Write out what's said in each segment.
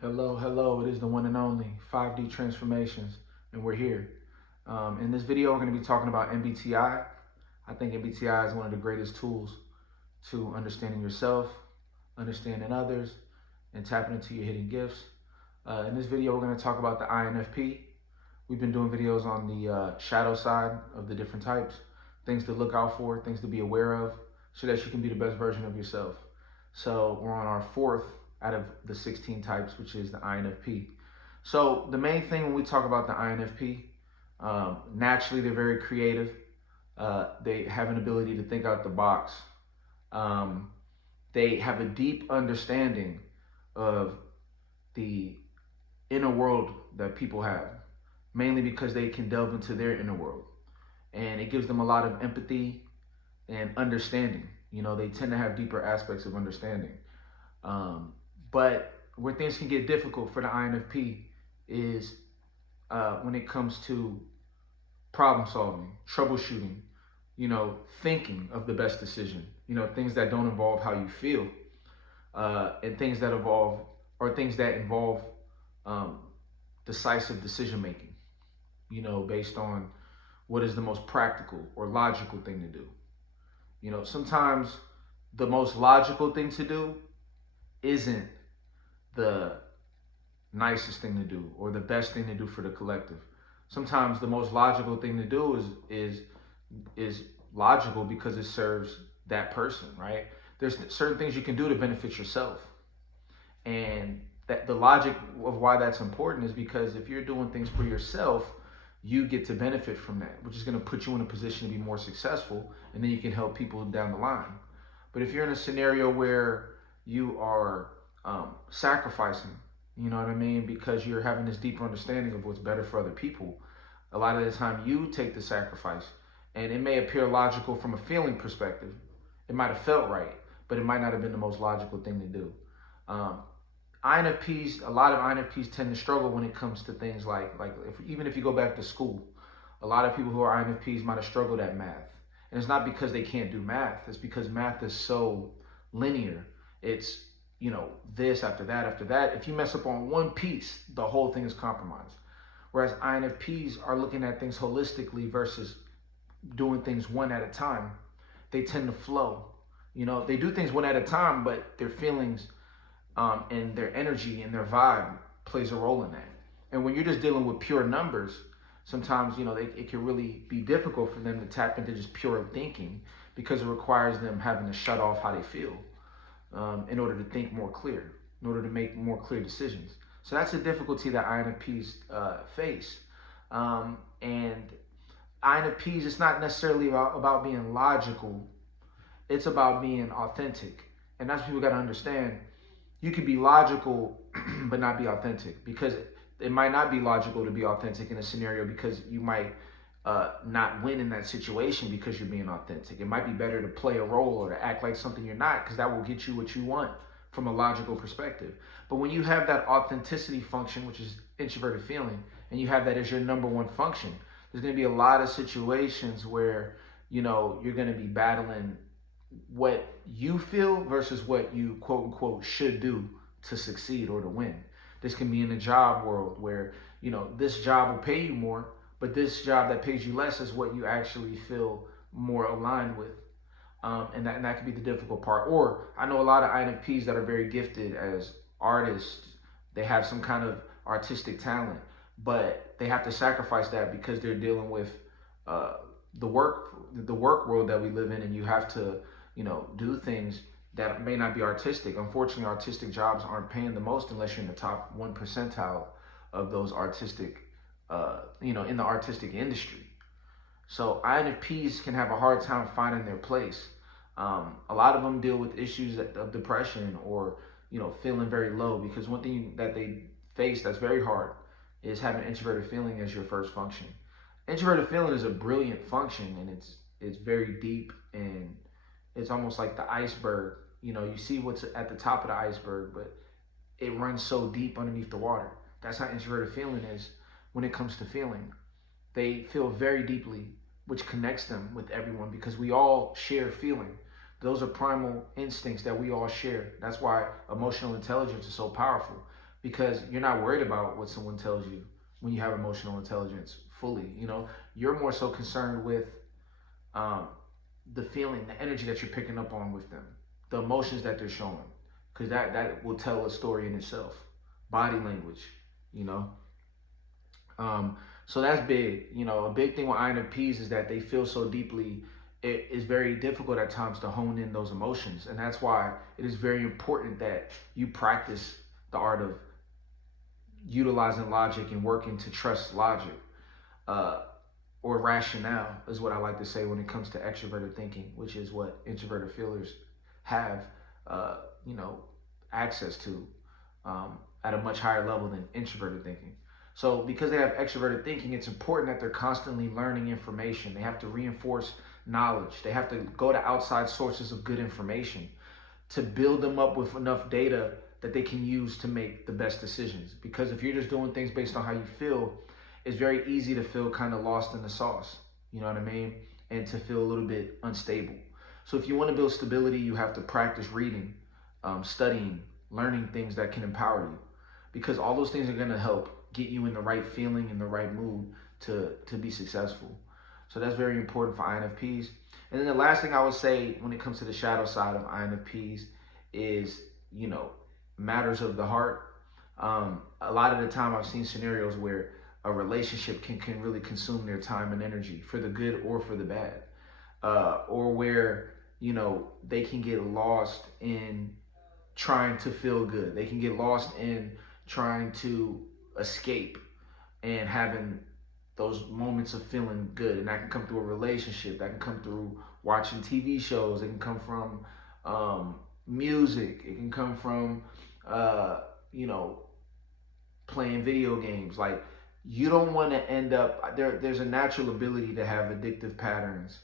Hello, hello, it is the one and only 5D Transformations, and we're here. In this video, we're going to be talking about MBTI. I think MBTI is one of the greatest tools to understanding yourself, understanding others, and tapping into your hidden gifts. In this video, we're going to talk about the INFP. We've been doing videos on the shadow side of the different types, things to look out for, things to be aware of, so that you can be the best version of yourself. So we're on our fourth out of the 16 types, which is the INFP. So the main thing when we talk about the INFP, naturally they're very creative. They have an ability to think out the box. They have a deep understanding of the inner world that people have, mainly because they can delve into their inner world. And it gives them a lot of empathy and understanding. You know, they tend to have deeper aspects of understanding. But where things can get difficult for the INFP is when it comes to problem solving, troubleshooting, thinking of the best decision, things that don't involve how you feel, and things that involve decisive decision making, based on what is the most practical or logical thing to do. Sometimes the most logical thing to do isn't the nicest thing to do or the best thing to do for the collective. Sometimes the most logical thing to do is logical because it serves that person, right? There's certain things you can do to benefit yourself. And that the logic of why that's important is because if you're doing things for yourself, you get to benefit from that, which is going to put you in a position to be more successful, and then you can help people down the line. But if you're in a scenario where you are sacrificing, you know what I mean, because you're having this deeper understanding of what's better for other people, a lot of the time you take the sacrifice, and it may appear logical from a feeling perspective. It might have felt right, but it might not have been the most logical thing to do. A lot of INFPs tend to struggle when it comes to things like even if you go back to school, a lot of people who are INFPs might have struggled at math. And it's not because they can't do math, it's because math is so linear. It's, this after that after that. If you mess up on one piece, the whole thing is compromised. Whereas INFPs are looking at things holistically versus doing things one at a time. They tend to flow. They do things one at a time, but their feelings and their energy and their vibe plays a role in that. And when you're just dealing with pure numbers, sometimes it can really be difficult for them to tap into just pure thinking because it requires them having to shut off how they feel in order to think more clear, in order to make more clear decisions. So that's a difficulty that INFPs face. And INFPs, it's not necessarily about being logical. It's about being authentic. And that's what people got to understand. You could be logical, but not be authentic, because it might not be logical to be authentic in a scenario because you might not win in that situation because you're being authentic. It might be better to play a role or to act like something you're not, because that will get you what you want from a logical perspective. But when you have that authenticity function, which is introverted feeling, and you have that as your number one function, there's going to be a lot of situations where you're going to be battling what you feel versus what you quote unquote should do to succeed or to win. This can be in the job world where this job will pay you more, but this job that pays you less is what you actually feel more aligned with. And that could be the difficult part. Or I know a lot of INFPs that are very gifted as artists. They have some kind of artistic talent, but they have to sacrifice that because they're dealing with the work world that we live in, and you have to do things that may not be artistic. Unfortunately, artistic jobs aren't paying the most unless you're in the top 1 percentile of those artistic, in the artistic industry. So INFPs can have a hard time finding their place. A lot of them deal with issues of depression or, feeling very low, because one thing that they face that's very hard is having introverted feeling as your first function. Introverted feeling is a brilliant function, and it's very deep, and it's almost like the iceberg. You see what's at the top of the iceberg, but it runs so deep underneath the water. That's how introverted feeling is when it comes to feeling. They feel very deeply, which connects them with everyone because we all share feeling. Those are primal instincts that we all share. That's why emotional intelligence is so powerful, because you're not worried about what someone tells you when you have emotional intelligence fully. You know, you're more so concerned with um, the feeling, the energy that you're picking up on with them, the emotions that they're showing, because that will tell a story in itself. Body language, you know. Um, so that's big. You know, a big thing with INFPs is that they feel so deeply. It is very difficult at times to hone in those emotions, and that's why it is very important that you practice the art of utilizing logic and working to trust logic. Uh, or rationale is what I like to say when it comes to extroverted thinking, which is what introverted feelers have, uh, you know, access to at a much higher level than introverted thinking. So because they have extroverted thinking, it's important that they're constantly learning information. They have to reinforce knowledge. They have to go to outside sources of good information to build them up with enough data that they can use to make the best decisions. Because if you're just doing things based on how you feel, it's very easy to feel kind of lost in the sauce. You know what I mean? And to feel a little bit unstable. So if you want to build stability, you have to practice reading, studying, learning things that can empower you. Because all those things are going to help get you in the right feeling, in the right mood to be successful. So that's very important for INFPs. And then the last thing I would say when it comes to the shadow side of INFPs is, you know, matters of the heart. A lot of the time I've seen scenarios where a relationship can really consume their time and energy for the good or for the bad. Or where, you know, they can get lost in trying to feel good. They can get lost in trying to escape and having those moments of feeling good. And that can come through a relationship, that can come through watching TV shows, it can come from music, it can come from, you know, playing video games. Like, you don't want to end up there's a natural ability to have addictive patterns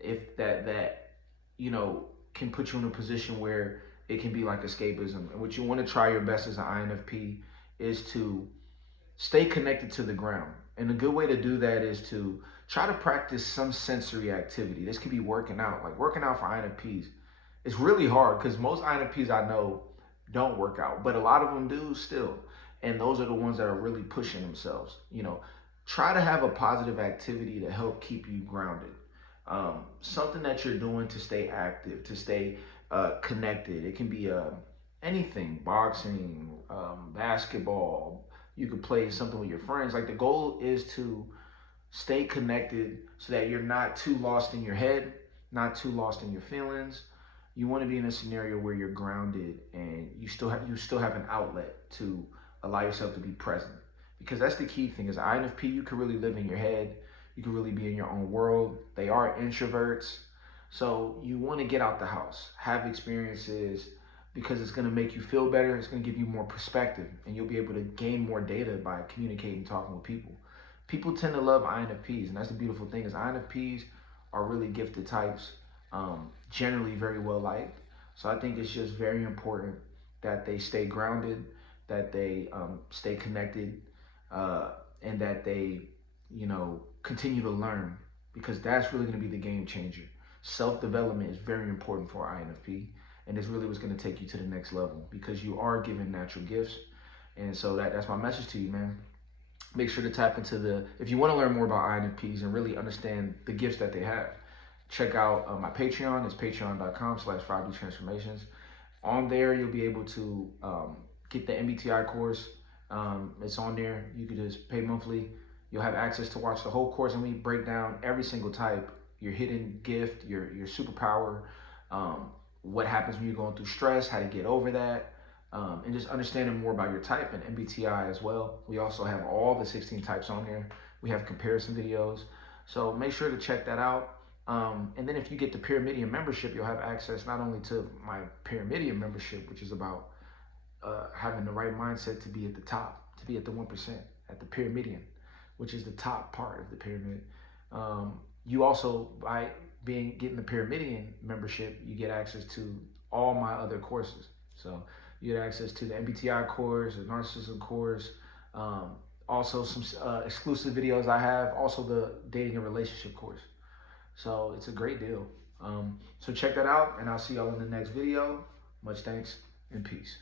if that you know can put you in a position where it can be like escapism. And what you want to try your best as an INFP is to stay connected to the ground. And a good way to do that is to try to practice some sensory activity. This could be working out. Like, working out for INFPs is really hard because most INFPs I know don't work out, but a lot of them do still. And those are the ones that are really pushing themselves. You know, try to have a positive activity to help keep you grounded. Something that you're doing to stay active, to stay connected. It can be anything, boxing, basketball. You could play something with your friends. Like, the goal is to stay connected so that you're not too lost in your head, not too lost in your feelings. You want to be in a scenario where you're grounded and you still have an outlet to allow yourself to be present. Because that's the key thing is INFP, you can really live in your head. You can really be in your own world. They are introverts. So you want to get out the house, have experiences, because it's going to make you feel better. It's going to give you more perspective, and you'll be able to gain more data by communicating, talking with people. People tend to love INFPs, and that's the beautiful thing is INFPs are really gifted types, generally very well liked. So I think it's just very important that they stay grounded, that they stay connected, and that they, you know, continue to learn, because that's really going to be the game changer. Self-development is very important for INFP, and it's really what's going to take you to the next level, because you are given natural gifts. And so that's my message to you, man. Make sure to tap into if you want to learn more about INFPs and really understand the gifts that they have, check out my Patreon. It's patreon.com/5D-transformations. On there, you'll be able to get the MBTI course. It's on there. You could just pay monthly. You'll have access to watch the whole course, and we break down every single type, your hidden gift, your superpower, what happens when you're going through stress, how to get over that, and just understanding more about your type and MBTI as well. We also have all the 16 types on there. We have comparison videos. So make sure to check that out. And then if you get the Pyramidion membership, you'll have access not only to my Pyramidion membership, which is about having the right mindset to be at the top, to be at the 1%, at the Pyramidion, which is the top part of the pyramid. You also, by getting the Pyramidion membership, you get access to all my other courses. So you get access to the MBTI course, the narcissism course, also some exclusive videos I have, also the dating and relationship course. So it's a great deal. So check that out, and I'll see y'all in the next video. Much thanks and peace.